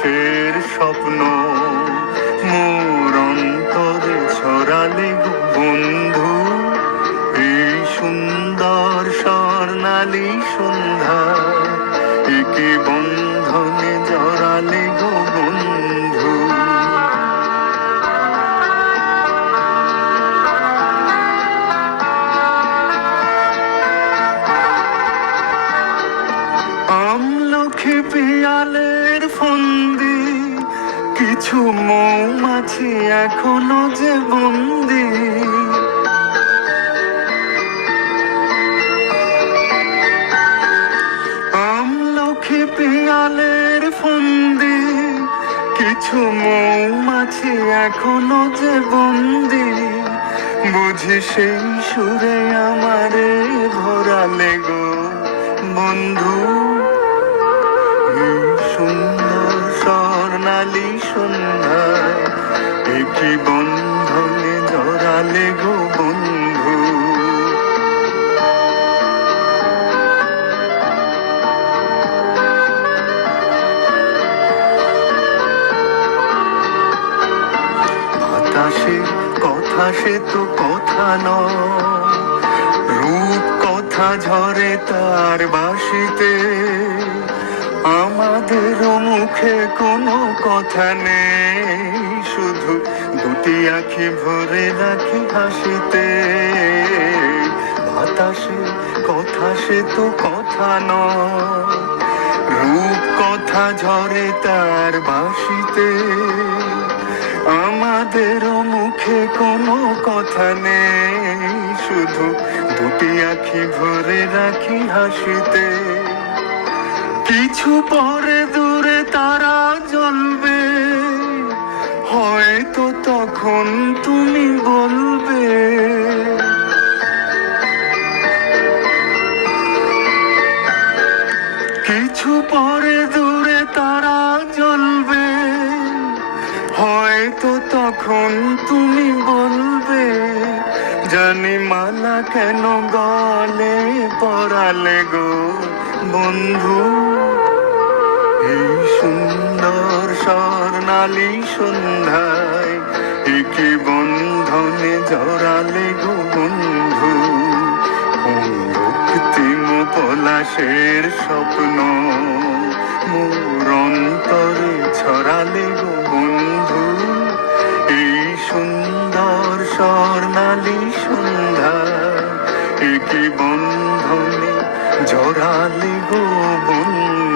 পলাশের স্বপ্ন মোর অন্তরে ছড়ালে গো বন্ধু। এই সুন্দর স্বর্ণালী সন্ধ্যা একে বন্ধনে জড়ালে গো বন্ধু। আমলখি পিয়ালের ফন্দি কিছু মৌমাছি এখনো যে বন্দি। আমলখি পিয়ালের ফন্দি কিছু মৌমাছি এখনো যে বন্দি। বুঝি সেই সুরে আমারে ভরালে গো বন্ধু। সুন্দর স্বর্ণালী সন্ধ্যায় একই বন্ধনে জড়ালে গো বন্ধু। বাতাসে কথা সে তো কথা নয়, রূপ কথা ঝরে তার বাঁশিতে। আমাদের মুখে কোনো কথা নেই, শুধু দুটি আঁখি ভরে রাখি হাসিতে। বাতাসে কথা সে তো কথা নয়, রূপ কথা ঝরে তার বাঁশিতে। আমাদের মুখে কোনো কথা নেই, শুধু দুটি আঁখি ভরে রাখি হাসিতে। কিছু পরে দূরে তারা জ্বলবে, হয়তো তখন তুমি বলবে কিছু পরে দূরে তারা জ্বলবে, হয়তো তখন তুমি বলবে জানি মালা কেন গলে পরালে গো বন্ধু। এই সুন্দর স্বর্ণালী সন্ধ্যায় একে বন্ধনে জড়ালে গো বন্ধু। রক্তিম পলাশের স্বপ্ন মোর অন্তরে ছড়ালে গো বন্ধু। এই সুন্দর স্বর্ণালী সন্ধ্যা একে বন্ধনে জড়ালে গো বন্ধু।